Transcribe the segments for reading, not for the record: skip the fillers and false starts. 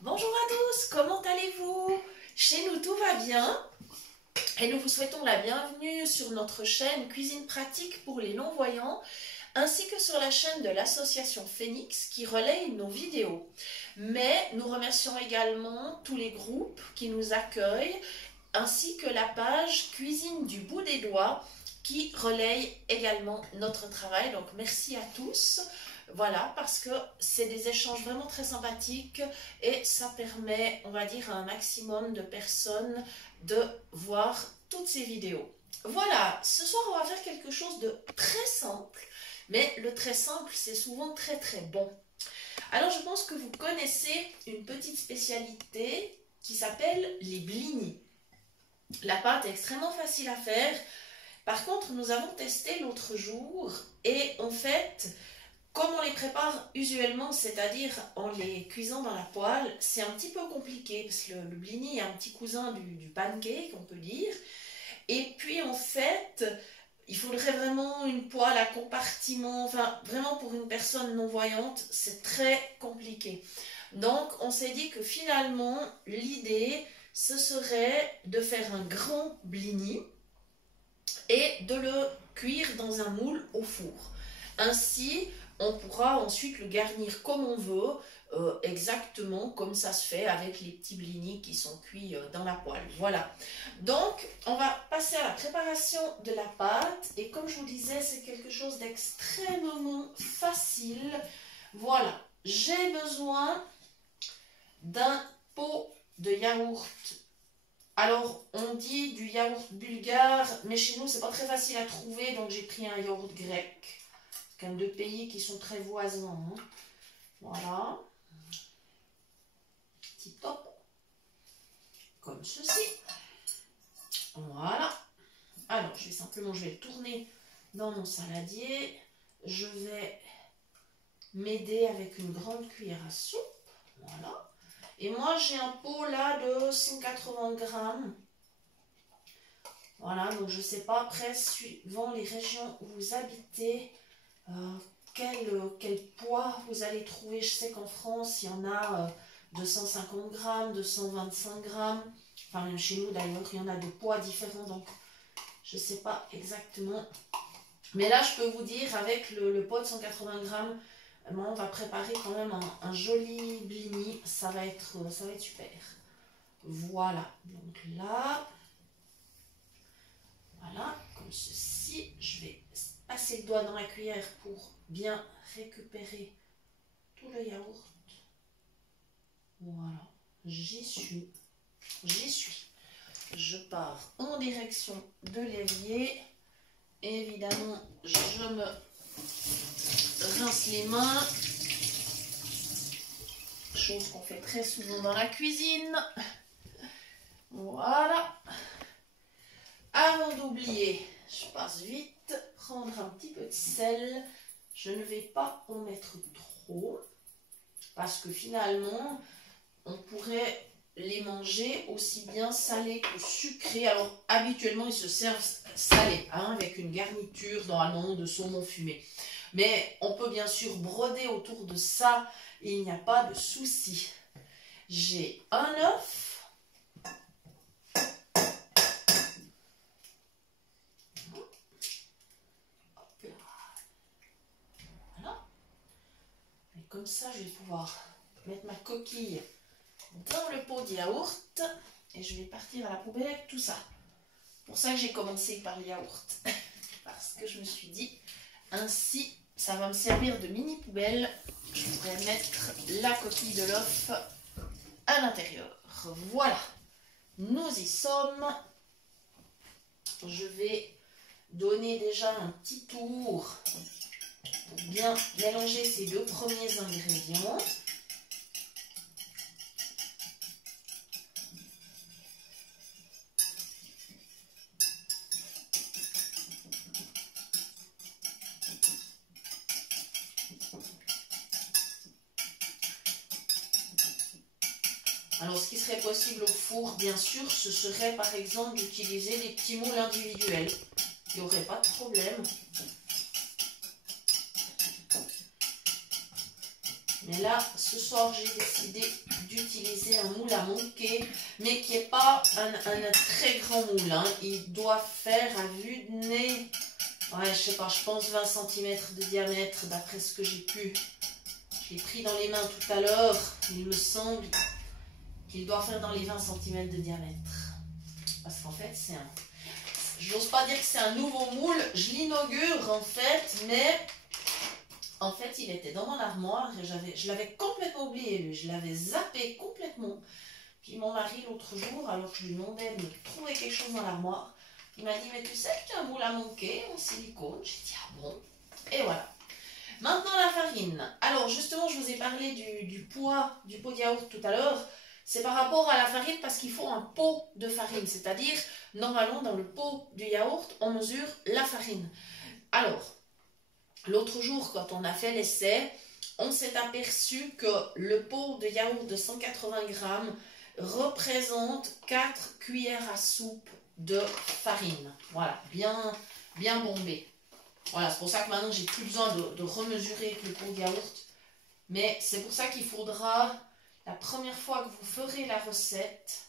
Bonjour à tous, comment allez-vous? Chez nous tout va bien et nous vous souhaitons la bienvenue sur notre chaîne Cuisine Pratique pour les non-voyants ainsi que sur la chaîne de l'association Phoenix qui relaye nos vidéos. Mais nous remercions également tous les groupes qui nous accueillent ainsi que la page Cuisine du bout des doigts qui relaye également notre travail. Donc merci à tous. Voilà, parce que c'est des échanges vraiment très sympathiques et ça permet, on va dire, à un maximum de personnes de voir toutes ces vidéos. Voilà, ce soir on va faire quelque chose de très simple, mais le très simple c'est souvent très très bon. Alors je pense que vous connaissez une petite spécialité qui s'appelle les blinis. La pâte est extrêmement facile à faire. Par contre, nous avons testé l'autre jour et en fait, comme on les prépare usuellement, c'est-à-dire en les cuisant dans la poêle, c'est un petit peu compliqué parce que le blini est un petit cousin du pancake, on peut dire. Et puis en fait, il faudrait vraiment une poêle à compartiment, enfin vraiment pour une personne non-voyante, c'est très compliqué. Donc on s'est dit que finalement, l'idée, ce serait de faire un grand blini et de le cuire dans un moule au four. Ainsi, on pourra ensuite le garnir comme on veut, exactement comme ça se fait avec les petits blinis qui sont cuits dans la poêle. Voilà. Donc, on va passer à la préparation de la pâte. Et comme je vous disais, c'est quelque chose d'extrêmement facile. Voilà. J'ai besoin d'un pot de yaourt. Alors, on dit du yaourt bulgare, mais chez nous, c'est pas très facile à trouver, donc j'ai pris un yaourt grec. C'est quand même deux pays qui sont très voisins. Hein. Voilà. Tip top. Comme ceci. Voilà. Alors, je vais le tourner dans mon saladier. Je vais m'aider avec une grande cuillère à soupe. Voilà. Et moi, j'ai un pot là de 180 grammes. Voilà, donc je ne sais pas, après, suivant les régions où vous habitez, quel poids vous allez trouver. Je sais qu'en France, il y en a de 150 grammes, de 125 grammes. Enfin, même chez nous d'ailleurs, il y en a de poids différents, donc je ne sais pas exactement. Mais là, je peux vous dire, avec le pot de 180 grammes, on va préparer quand même un joli blini. Ça va être super. Voilà, donc là, voilà, comme ceci. Je vais passer le doigt dans la cuillère pour bien récupérer tout le yaourt. Voilà, j'y suis. Je pars en direction de l'évier. Évidemment, je me rince les mains. Chose qu'on fait très souvent dans la cuisine. Voilà. Avant d'oublier, je passe vite, prendre un petit peu de sel. Je ne vais pas en mettre trop parce que finalement, on pourrait les manger aussi bien salés que sucrés. Alors, habituellement, ils se servent salés, hein, avec une garniture normalement de saumon fumé. Mais on peut bien sûr broder autour de ça, et il n'y a pas de souci. J'ai un œuf. Comme ça, je vais pouvoir mettre ma coquille dans le pot de yaourt et je vais partir à la poubelle avec tout ça. C'est pour ça que j'ai commencé par le yaourt. Parce que je me suis dit, ainsi, ça va me servir de mini poubelle. Je pourrais mettre la coquille de l'œuf à l'intérieur. Voilà, nous y sommes. Je vais donner déjà un petit tour pour bien mélanger ces deux premiers ingrédients. Alors, ce qui serait possible au four, bien sûr, ce serait par exemple d'utiliser des petits moules individuels. Il n'y aurait pas de problème. Mais là, ce soir, j'ai décidé d'utiliser utiliser un moule à monquer, mais qui n'est pas un très grand moule. Hein. Il doit faire à vue de nez, ouais, je sais pas, je pense 20 cm de diamètre, d'après ce que j'ai pu. Je l'ai pris dans les mains tout à l'heure. Il me semble qu'il doit faire dans les 20 cm de diamètre. Parce qu'en fait, c'est un... Je n'ose pas dire que c'est un nouveau moule, je l'inaugure en fait, mais en fait il était dans mon armoire et je l'avais complètement oublié, lui, je l'avais zappé complètement. Puis mon mari l'autre jour, alors que je lui demandais de me trouver quelque chose dans l'armoire, il m'a dit mais tu sais que tu as un moule à monquer en silicone. J'ai dit ah bon, et voilà. Maintenant la farine. Alors justement je vous ai parlé du pot de yaourt tout à l'heure. C'est par rapport à la farine parce qu'il faut un pot de farine, c'est-à-dire, normalement, dans le pot du yaourt, on mesure la farine. Alors, l'autre jour, quand on a fait l'essai, on s'est aperçu que le pot de yaourt de 180 grammes représente 4 cuillères à soupe de farine. Voilà, bien bombé. Voilà, c'est pour ça que maintenant, j'ai plus besoin de remesurer avec le pot de yaourt. Mais c'est pour ça qu'il faudra... La première fois que vous ferez la recette,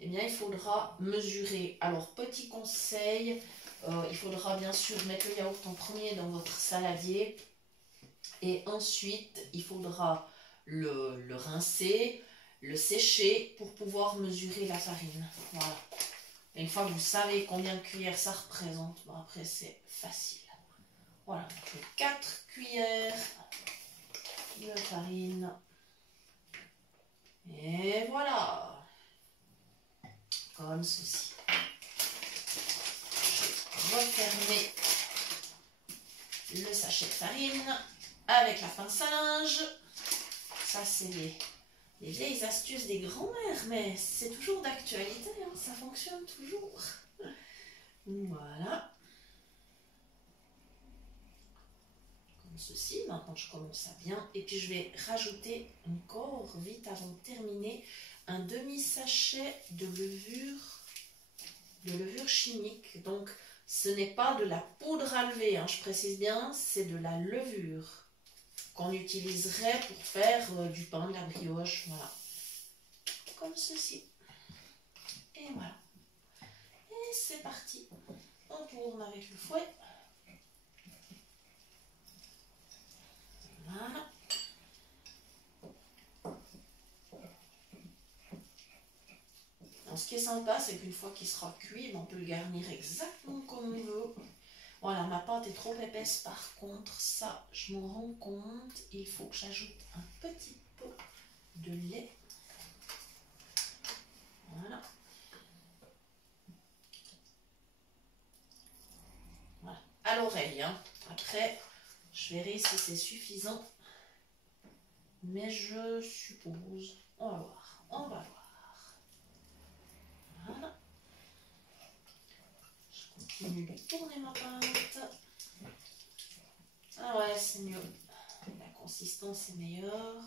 eh bien, il faudra mesurer. Alors, petit conseil, il faudra bien sûr mettre le yaourt en premier dans votre saladier. Et ensuite, il faudra le rincer, le sécher pour pouvoir mesurer la farine. Voilà. Et une fois que vous savez combien de cuillères ça représente, bon, après, c'est facile. Voilà, donc 4 cuillères de farine. Et voilà, comme ceci. Je vais refermer le sachet de farine avec la pince à linge. Ça, c'est les vieilles astuces des grands-mères, mais c'est toujours d'actualité, hein, ça fonctionne toujours. Voilà. Ceci, maintenant je commence à bien, et puis je vais rajouter encore vite avant de terminer un demi-sachet de levure chimique. Donc ce n'est pas de la poudre à lever, hein, je précise bien, c'est de la levure qu'on utiliserait pour faire du pain, de la brioche, voilà, comme ceci. Et voilà, et c'est parti, on tourne avec le fouet. Voilà. Alors, ce qui est sympa, c'est qu'une fois qu'il sera cuit, on peut le garnir exactement comme on veut. Voilà, ma pâte est trop épaisse par contre, ça je m'en rends compte. Il faut que j'ajoute un petit peu de lait. Voilà. Voilà. À l'oreille, hein. Après, je verrai si c'est suffisant. Mais je suppose, on va voir, on va voir. Voilà. Je continue de tourner ma pâte. Ah ouais, c'est mieux. La consistance est meilleure.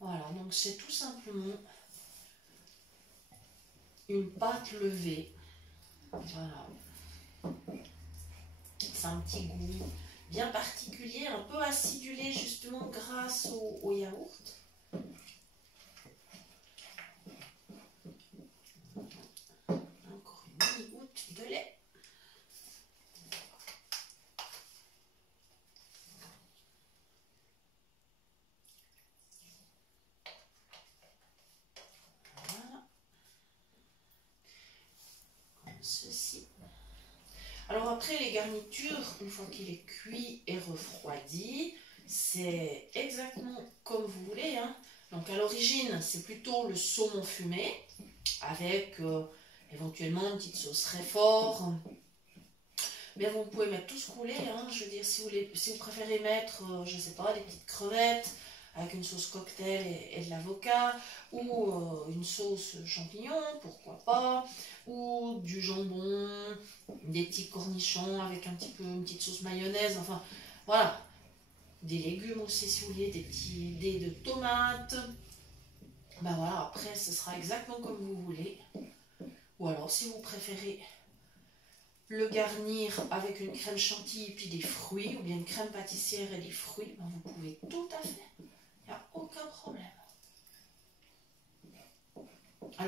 Voilà, donc c'est tout simplement une pâte levée. Voilà. C'est un petit goût bien particulier, un peu acidulé justement grâce au yaourt. Encore une mini goutte de lait. Voilà. Comme ceci. Alors après les garnitures, une fois qu'il est cuit et refroidi, c'est exactement comme vous voulez, hein. Donc à l'origine, c'est plutôt le saumon fumé avec éventuellement une petite sauce Réfort. Mais vous pouvez mettre tout ce que vous voulez, hein. Je veux dire, si vous préférez mettre, je ne sais pas, des petites crevettes avec une sauce cocktail et de l'avocat, ou une sauce champignon, pourquoi pas, ou du jambon, des petits cornichons avec un petit peu une petite sauce mayonnaise, enfin voilà, des légumes aussi si vous voulez, des petits dés de tomates. Ben voilà, après ce sera exactement comme vous voulez. Ou alors si vous préférez le garnir avec une crème chantilly et puis des fruits, ou bien une crème pâtissière et des fruits, ben vous pouvez tout à fait. Il n'y a aucun problème.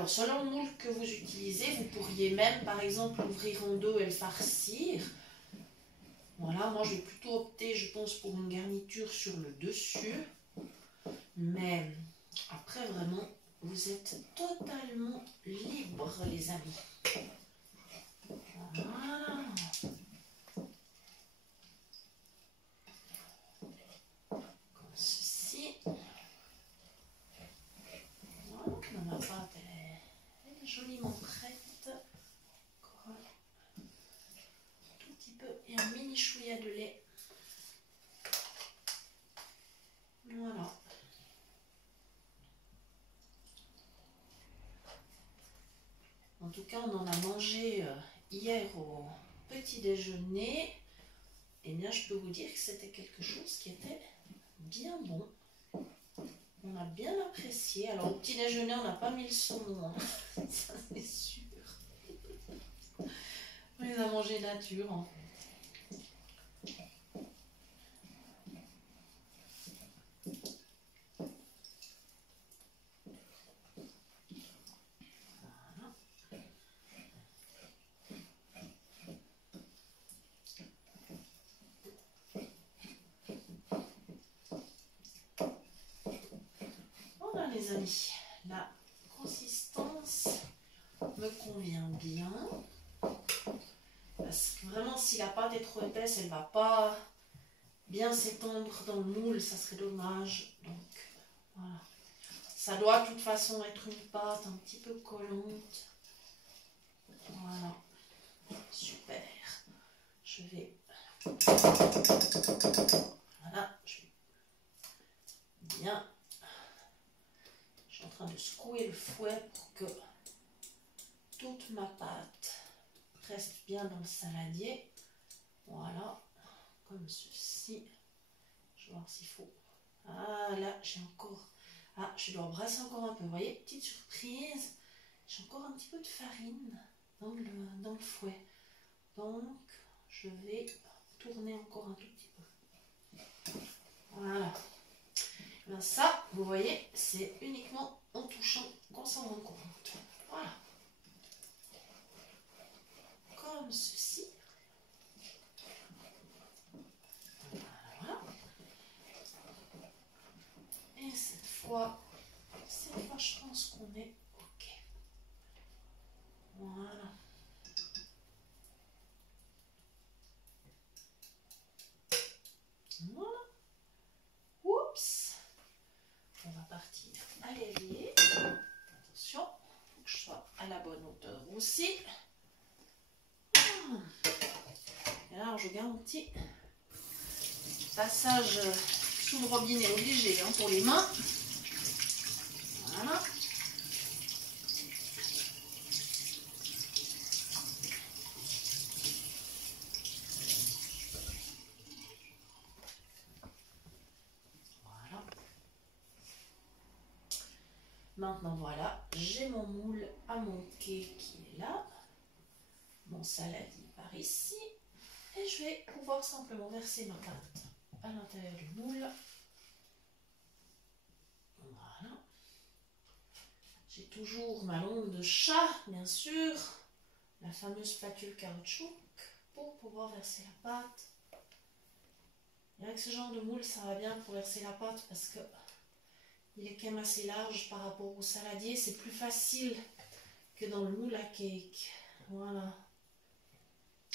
Alors, selon le moule que vous utilisez, vous pourriez même, par exemple, l'ouvrir en deux et le farcir. Voilà, moi je vais plutôt opter, je pense, pour une garniture sur le dessus. Mais après, vraiment, vous êtes totalement libre, les amis. Voilà. Comme ceci. Voilà, ma pâte, elle est joliment prête. Encore un tout petit peu et un mini chouïa de lait. Voilà. En tout cas, on en a mangé hier au petit déjeuner. Eh bien, je peux vous dire que c'était quelque chose qui était bien bon. On a bien apprécié. Alors, au petit déjeuner, on n'a pas mis le saumon, hein. Ça c'est sûr. On les a mangés nature, hein. Voilà les amis, la consistance me convient bien. Parce que vraiment, si la pâte est trop épaisse, elle ne va pas bien s'étendre dans le moule, ça serait dommage. Donc voilà. Ça doit de toute façon être une pâte un petit peu collante. Voilà. Super. Je vais... Voilà. Je vais bien... Je suis en train de secouer le fouet pour que toute ma pâte reste bien dans le saladier. Voilà. Comme ceci. Je vais voir s'il faut... Ah là, j'ai encore... Ah, je dois brasser encore un peu. Vous voyez, petite surprise. J'ai encore un petit peu de farine dans le fouet. Donc, je vais tourner encore un tout petit peu. Voilà. Ben ça, vous voyez, c'est uniquement en touchant qu'on s'en rend compte. Voilà. Comme ceci. Voilà. Et cette fois, je pense qu'on est OK. Voilà. Voilà. Oups. On va partir à l'évier. Attention, il faut que je sois à la bonne hauteur aussi. Et alors, je garantis passage sous le robinet obligé, hein, pour les mains. Voilà. Voilà. Maintenant, voilà, j'ai mon moule à monter qui est là. Mon saladier par ici. Et je vais pouvoir simplement verser ma pâte à l'intérieur du moule. Voilà. J'ai toujours ma longue de chat, bien sûr. La fameuse spatule caoutchouc pour pouvoir verser la pâte. Et avec ce genre de moule, ça va bien pour verser la pâte parce que il est quand même assez large par rapport au saladier. C'est plus facile que dans le moule à cake. Voilà.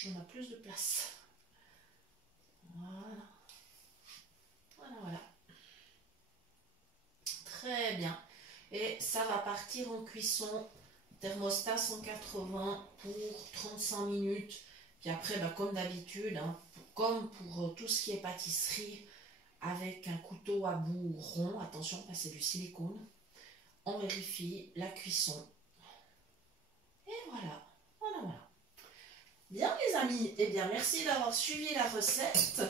On a plus de place. Voilà. Voilà, voilà. Très bien. Et ça va partir en cuisson thermostat 180 pour 35 minutes. Puis après, bah, comme d'habitude, hein, comme pour tout ce qui est pâtisserie, avec un couteau à bout rond, attention, là c'est du silicone, on vérifie la cuisson. Et voilà, voilà, voilà. Bien les amis, eh bien merci d'avoir suivi la recette.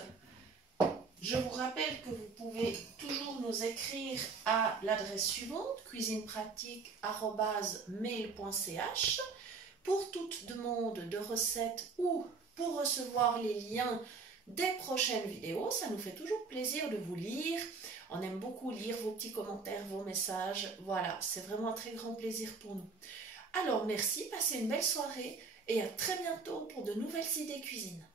Je vous rappelle que vous pouvez toujours nous écrire à l'adresse suivante, cuisinepratique@mail.ch, pour toute demande de recettes ou pour recevoir les liens des prochaines vidéos. Ça nous fait toujours plaisir de vous lire. On aime beaucoup lire vos petits commentaires, vos messages. Voilà, c'est vraiment un très grand plaisir pour nous. Alors merci, passez une belle soirée et à très bientôt pour de nouvelles idées cuisine.